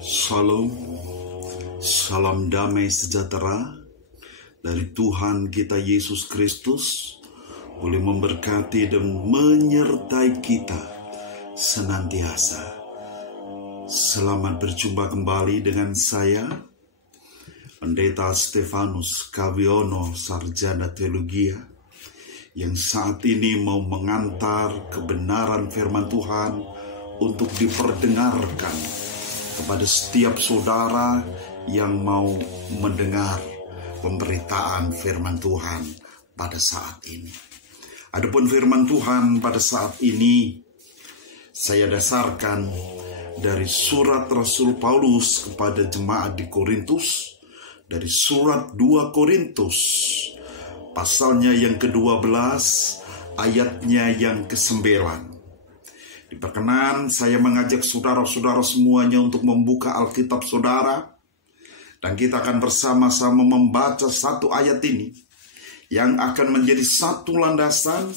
Shalom, salam damai sejahtera dari Tuhan kita Yesus Kristus boleh memberkati dan menyertai kita senantiasa. Selamat berjumpa kembali dengan saya, Pendeta Stefanus Kawiono, Sarjana Teologia, yang saat ini mau mengantar kebenaran firman Tuhan untuk diperdengarkan kepada setiap saudara yang mau mendengar pemberitaan firman Tuhan pada saat ini. Adapun firman Tuhan pada saat ini saya dasarkan dari surat Rasul Paulus kepada jemaat di Korintus, dari surat 2 Korintus pasalnya yang ke-12 ayatnya yang ke-9. Diperkenan saya mengajak saudara-saudara semuanya untuk membuka Alkitab saudara, dan kita akan bersama-sama membaca satu ayat ini yang akan menjadi satu landasan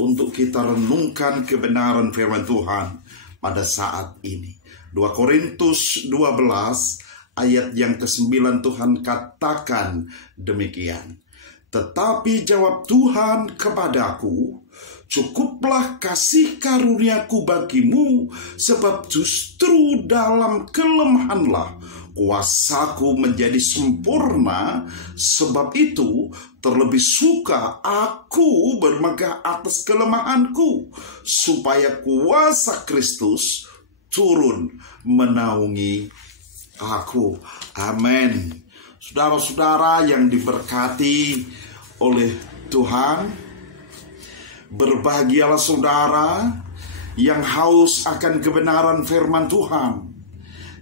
untuk kita renungkan kebenaran firman Tuhan pada saat ini. 2 Korintus 12 ayat yang ke-9, Tuhan katakan demikian. Tetapi jawab Tuhan kepadaku, cukuplah kasih karuniaku bagimu, sebab justru dalam kelemahanlah kuasaku menjadi sempurna. Sebab itu terlebih suka aku bermegah atas kelemahanku, supaya kuasa Kristus turun menaungi aku. Amin. Saudara-saudara yang diberkati oleh Tuhan, berbahagialah saudara yang haus akan kebenaran firman Tuhan,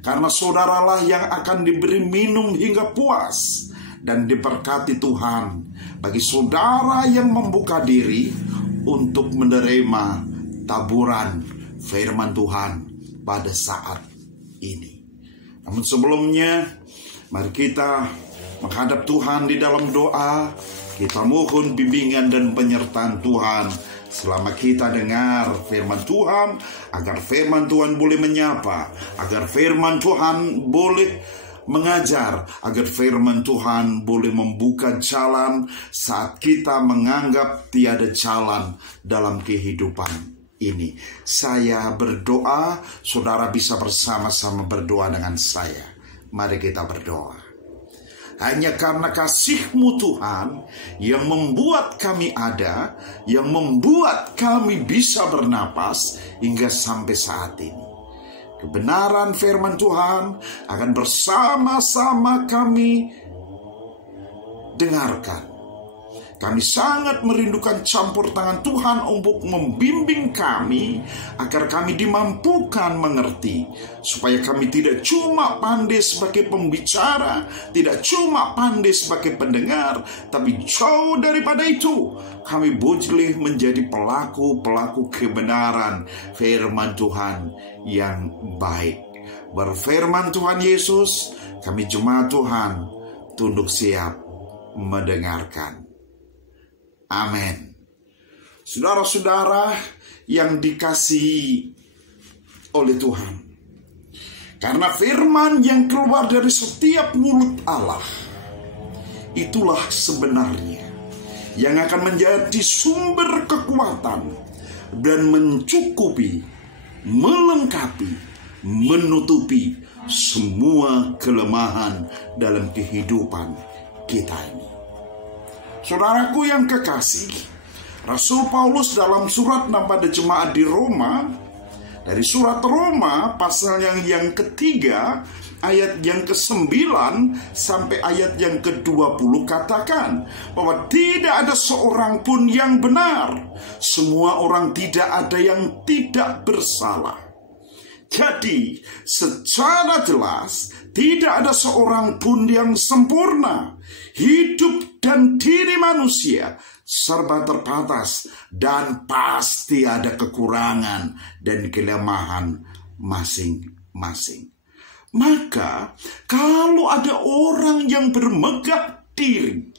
karena saudaralah yang akan diberi minum hingga puas dan diberkati Tuhan. Bagi saudara yang membuka diri untuk menerima taburan firman Tuhan pada saat ini. Namun sebelumnya, mari kita menghadap Tuhan di dalam doa. Kita mohon bimbingan dan penyertaan Tuhan selama kita dengar firman Tuhan, agar firman Tuhan boleh menyapa, agar firman Tuhan boleh mengajar, agar firman Tuhan boleh membuka jalan saat kita menganggap tiada jalan dalam kehidupan ini. Saya berdoa, saudara bisa bersama-sama berdoa dengan saya. Mari kita berdoa. Hanya karena kasih-Mu Tuhan yang membuat kami ada, yang membuat kami bisa bernapas hingga sampai saat ini. Kebenaran firman Tuhan akan bersama-sama kami dengarkan. Kami sangat merindukan campur tangan Tuhan untuk membimbing kami, agar kami dimampukan mengerti, supaya kami tidak cuma pandai sebagai pembicara, tidak cuma pandai sebagai pendengar, tapi jauh daripada itu, kami boleh menjadi pelaku-pelaku kebenaran firman Tuhan yang baik. Berfirman Tuhan Yesus, kami jemaat Tuhan tunduk siap mendengarkan. Amin. Saudara-saudara yang dikasihi oleh Tuhan, karena firman yang keluar dari setiap mulut Allah, itulah sebenarnya yang akan menjadi sumber kekuatan dan mencukupi, melengkapi, menutupi semua kelemahan dalam kehidupan kita ini. Saudaraku yang kekasih, Rasul Paulus dalam surat pada jemaat di Roma, dari surat Roma pasal yang ketiga ayat yang ke-9 sampai ayat yang ke-20 katakan bahwa tidak ada seorang pun yang benar, semua orang tidak ada yang tidak bersalah. Jadi secara jelas tidak ada seorang pun yang sempurna. Hidup dan diri manusia serba terbatas, dan pasti ada kekurangan dan kelemahan masing-masing. Maka kalau ada orang yang bermegah diri,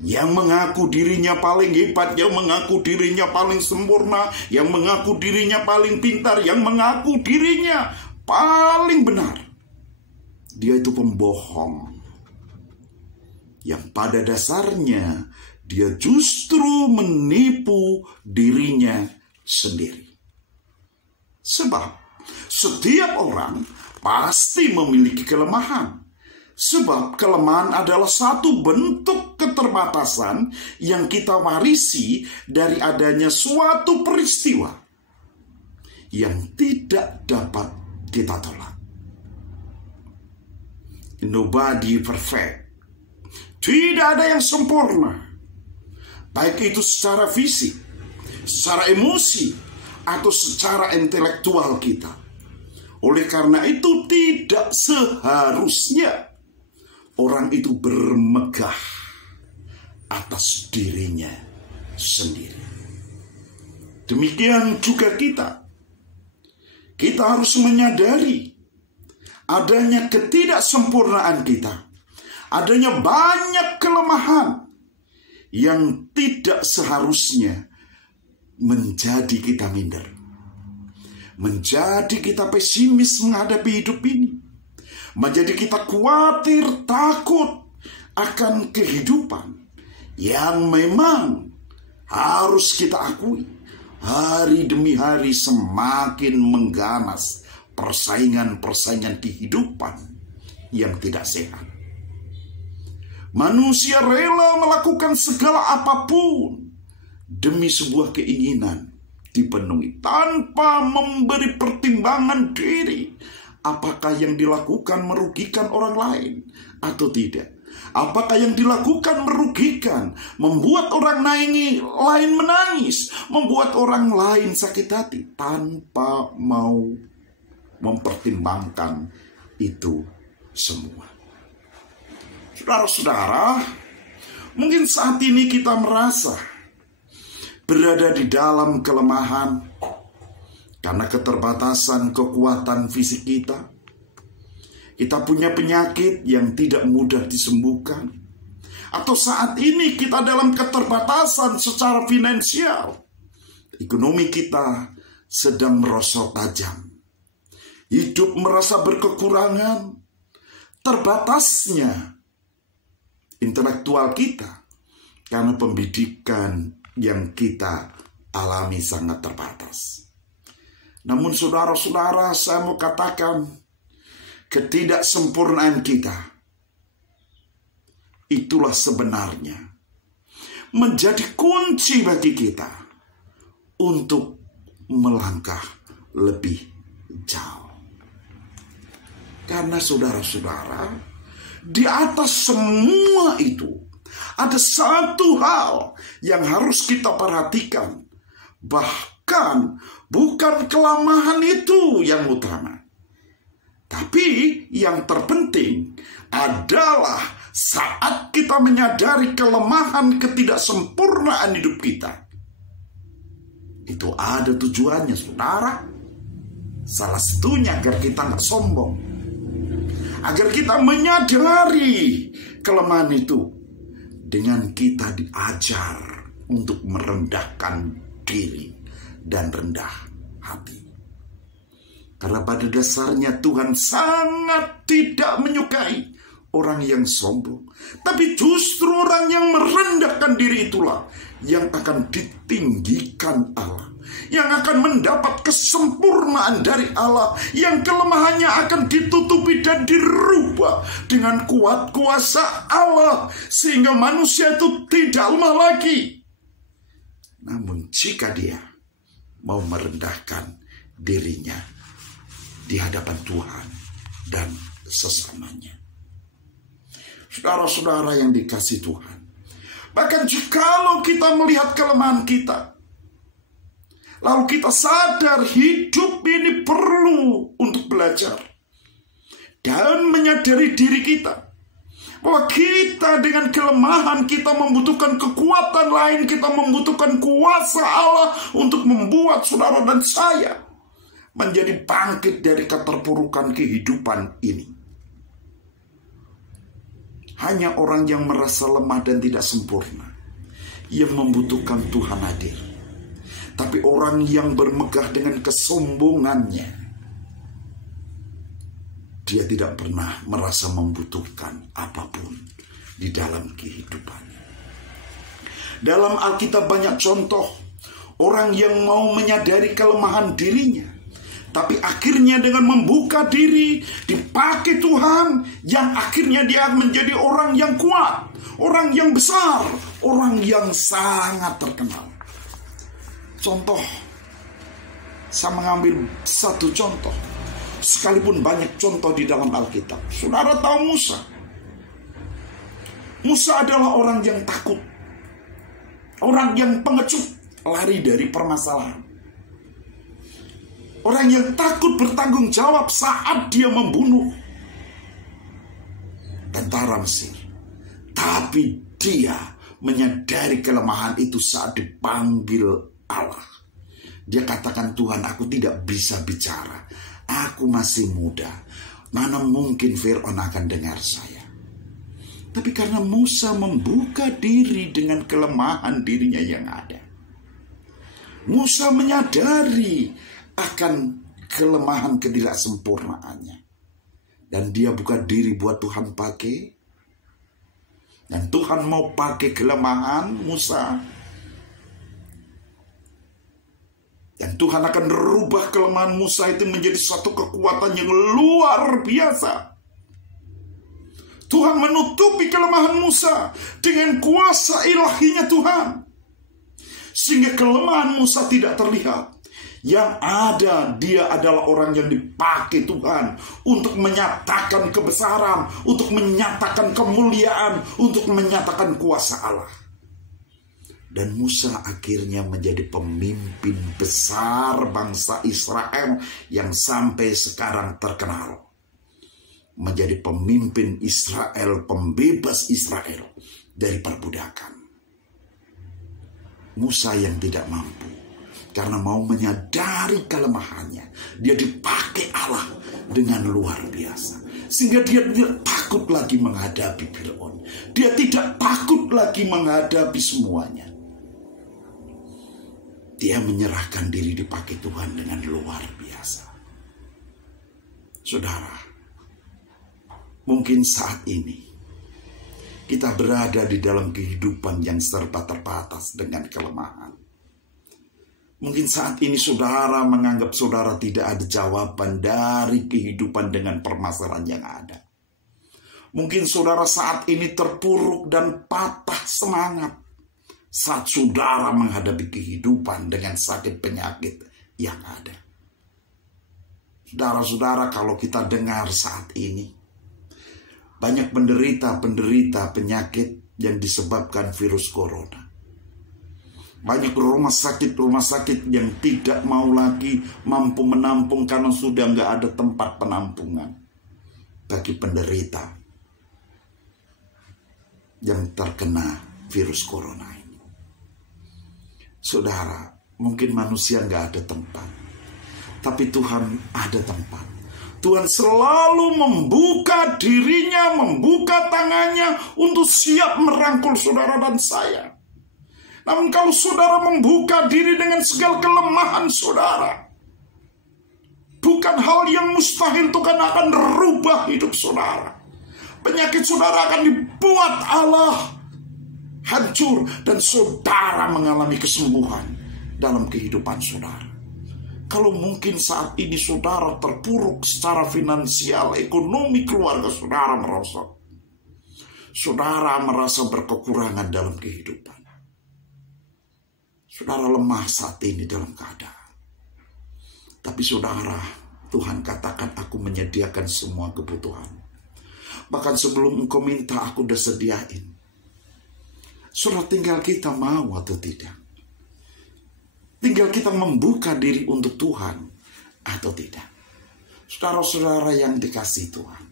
yang mengaku dirinya paling hebat, yang mengaku dirinya paling sempurna, yang mengaku dirinya paling pintar, yang mengaku dirinya paling benar, dia itu pembohong. Yang pada dasarnya dia justru menipu dirinya sendiri. Sebab setiap orang pasti memiliki kelemahan. Sebab kelemahan adalah satu bentuk keterbatasan yang kita warisi dari adanya suatu peristiwa yang tidak dapat kita tolak. Nobody perfect. Tidak ada yang sempurna. Baik itu secara fisik, secara emosi, atau secara intelektual kita. Oleh karena itu tidak seharusnya orang itu bermegah atas dirinya sendiri. Demikian juga kita. Kita harus menyadari adanya ketidaksempurnaan kita. Adanya banyak kelemahan yang tidak seharusnya menjadi kita minder. Menjadi kita pesimis menghadapi hidup ini. Menjadi kita khawatir, takut akan kehidupan yang memang harus kita akui hari demi hari semakin mengganas persaingan-persaingan kehidupan yang tidak sehat. Manusia rela melakukan segala apapun demi sebuah keinginan dipenuhi tanpa memberi pertimbangan diri. Apakah yang dilakukan merugikan orang lain atau tidak? Apakah yang dilakukan merugikan, membuat orang lain menangis, membuat orang lain sakit hati, tanpa mau mempertimbangkan itu semua. Saudara-saudara, mungkin saat ini kita merasa berada di dalam kelemahan karena keterbatasan kekuatan fisik kita. Kita punya penyakit yang tidak mudah disembuhkan. Atau saat ini kita dalam keterbatasan secara finansial. Ekonomi kita sedang merosot tajam. Hidup merasa berkekurangan. Terbatasnya intelektual kita karena pendidikan yang kita alami sangat terbatas. Namun saudara-saudara, saya mau katakan ketidaksempurnaan kita itulah sebenarnya menjadi kunci bagi kita untuk melangkah lebih jauh. Karena saudara-saudara, di atas semua itu ada satu hal yang harus kita perhatikan. Bahkan bukan kelemahan itu yang utama. Tapi yang terpenting adalah saat kita menyadari kelemahan ketidaksempurnaan hidup kita. Itu ada tujuannya, saudara. Salah satunya agar kita nggak sombong. Agar kita menyadari kelemahan itu. Dengan kita diajar untuk merendahkan diri dan rendah hati. Karena pada dasarnya Tuhan sangat tidak menyukai orang yang sombong. Tapi justru orang yang merendahkan diri itulah yang akan ditinggikan Allah. Yang akan mendapat kesempurnaan dari Allah. Yang kelemahannya akan ditutupi dan dirubah dengan kuat kuasa Allah. Sehingga manusia itu tidak lemah lagi. Namun jika dia mau merendahkan dirinya di hadapan Tuhan dan sesamanya. Saudara-saudara yang dikasihi Tuhan, bahkan jikalau kita melihat kelemahan kita, lalu kita sadar hidup ini perlu untuk belajar dan menyadari diri kita bahwa kita dengan kelemahan kita membutuhkan kekuatan lain, kita membutuhkan kuasa Allah untuk membuat saudara dan saya menjadi bangkit dari keterpurukan kehidupan ini. Hanya orang yang merasa lemah dan tidak sempurna yang membutuhkan Tuhan hadir. Tapi orang yang bermegah dengan kesombongannya, dia tidak pernah merasa membutuhkan apapun di dalam kehidupannya. Dalam Alkitab banyak contoh orang yang mau menyadari kelemahan dirinya, tapi akhirnya dengan membuka diri dipakai Tuhan, yang akhirnya dia menjadi orang yang kuat, orang yang besar, orang yang sangat terkenal. Contoh, saya mengambil satu contoh, sekalipun banyak contoh di dalam Alkitab. Saudara tahu Musa? Musa adalah orang yang takut, orang yang pengecut, lari dari permasalahan. Orang yang takut bertanggung jawab saat dia membunuh tentara Mesir. Tapi dia menyadari kelemahan itu saat dipanggil Allah. Dia katakan, Tuhan, aku tidak bisa bicara. Aku masih muda. Mana mungkin Fir'aun akan dengar saya. Tapi karena Musa membuka diri dengan kelemahan dirinya yang ada, Musa menyadari akan kelemahan ketidaksempurnaannya, dan dia buka diri buat Tuhan pakai. Dan Tuhan mau pakai kelemahan Musa, dan Tuhan akan merubah kelemahan Musa itu menjadi suatu kekuatan yang luar biasa. Tuhan menutupi kelemahan Musa dengan kuasa ilahinya Tuhan, sehingga kelemahan Musa tidak terlihat. Yang ada, dia adalah orang yang dipakai Tuhan untuk menyatakan kebesaran, untuk menyatakan kemuliaan, untuk menyatakan kuasa Allah. Dan Musa akhirnya menjadi pemimpin besar bangsa Israel yang sampai sekarang terkenal. Menjadi pemimpin Israel, pembebas Israel dari perbudakan. Musa yang tidak mampu, karena mau menyadari kelemahannya, dia dipakai Allah dengan luar biasa. Sehingga dia tidak takut lagi menghadapi Fir'aun. Dia tidak takut lagi menghadapi semuanya. Dia menyerahkan diri dipakai Tuhan dengan luar biasa. Saudara, mungkin saat ini kita berada di dalam kehidupan yang serba terbatas dengan kelemahan. Mungkin saat ini saudara menganggap saudara tidak ada jawaban dari kehidupan dengan permasalahan yang ada. Mungkin saudara saat ini terpuruk dan patah semangat saat saudara menghadapi kehidupan dengan sakit penyakit yang ada. Saudara-saudara, kalau kita dengar saat ini, banyak penderita penyakit yang disebabkan virus corona. Banyak rumah sakit yang tidak mau lagi mampu menampung karena sudah nggak ada tempat penampungan bagi penderita yang terkena virus corona ini. Saudara, mungkin manusia nggak ada tempat, tapi Tuhan ada tempat. Tuhan selalu membuka dirinya, membuka tangannya untuk siap merangkul saudara dan saya. Namun kalau saudara membuka diri dengan segala kelemahan saudara, bukan hal yang mustahil, Tuhan akan merubah hidup saudara. Penyakit saudara akan dibuat Allah hancur, dan saudara mengalami kesembuhan dalam kehidupan saudara. Kalau mungkin saat ini saudara terpuruk secara finansial, ekonomi keluarga saudara merosot, saudara merasa berkekurangan dalam kehidupan, saudara lemah saat ini dalam keadaan. Tapi saudara, Tuhan katakan, aku menyediakan semua kebutuhan. Bahkan sebelum engkau minta, aku udah sediain. Saudara, tinggal kita mau atau tidak. Tinggal kita membuka diri untuk Tuhan atau tidak. Saudara-saudara yang dikasihi Tuhan,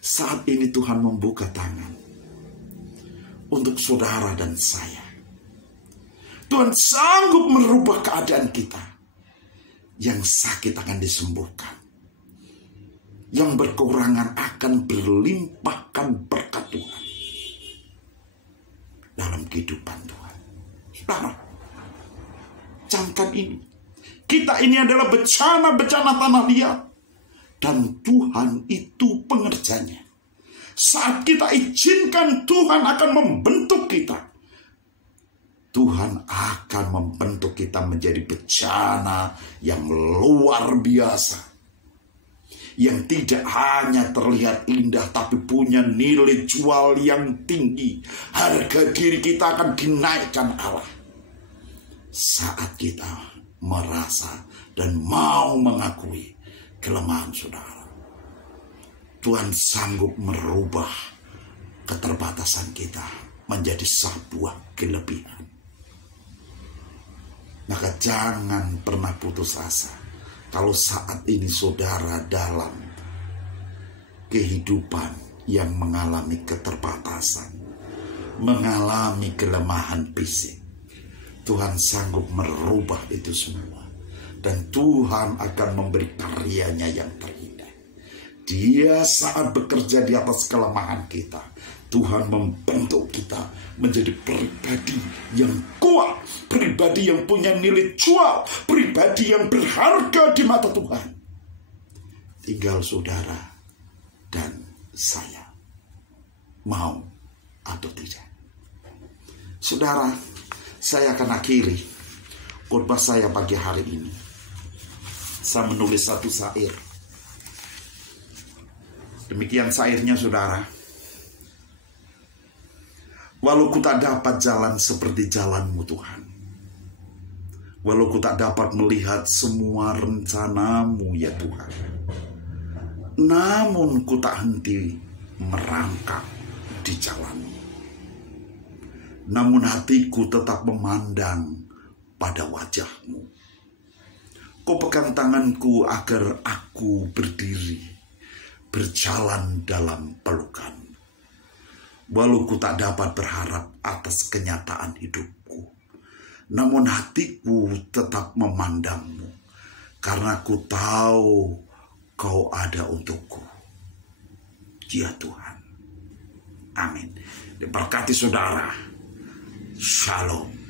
saat ini Tuhan membuka tangan untuk saudara dan saya. Tuhan sanggup merubah keadaan kita. Yang sakit akan disembuhkan. Yang berkekurangan akan berlimpahkan berkat Tuhan dalam kehidupan Tuhan. Saudara, camkan ini. Kita ini adalah bencana tanah liat. dan Tuhan itu pengerjanya. Saat kita izinkan Tuhan akan membentuk kita, Tuhan akan membentuk kita menjadi bejana yang luar biasa, yang tidak hanya terlihat indah tapi punya nilai jual yang tinggi. Harga diri kita akan dinaikkan Allah saat kita merasa dan mau mengakui kelemahan saudara. Tuhan sanggup merubah keterbatasan kita menjadi sebuah kelebihan. Maka jangan pernah putus asa. Kalau saat ini saudara dalam kehidupan yang mengalami keterbatasan, mengalami kelemahan fisik, Tuhan sanggup merubah itu semua. Dan Tuhan akan memberi karyanya yang terindah. Dia saat bekerja di atas kelemahan kita, Tuhan membentuk kita menjadi pribadi yang kuat, pribadi yang punya nilai jual, pribadi yang berharga di mata Tuhan. Tinggal saudara dan saya mau atau tidak. Saudara, saya akan akhiri khotbah saya pagi hari ini. Saya menulis satu syair. Demikian syairnya saudara. Walau ku tak dapat jalan seperti jalan-Mu Tuhan, walau ku tak dapat melihat semua rencana-Mu ya Tuhan, namun ku tak henti merangkak di jalan-Mu. Namun hatiku tetap memandang pada wajah-Mu. Kau pegang tanganku agar aku berdiri, berjalan dalam pelukan. Walau ku tak dapat berharap atas kenyataan hidupku, namun hatiku tetap memandang-Mu, karena ku tahu Kau ada untukku. Ya Tuhan. Amin. Diberkati saudara. Shalom.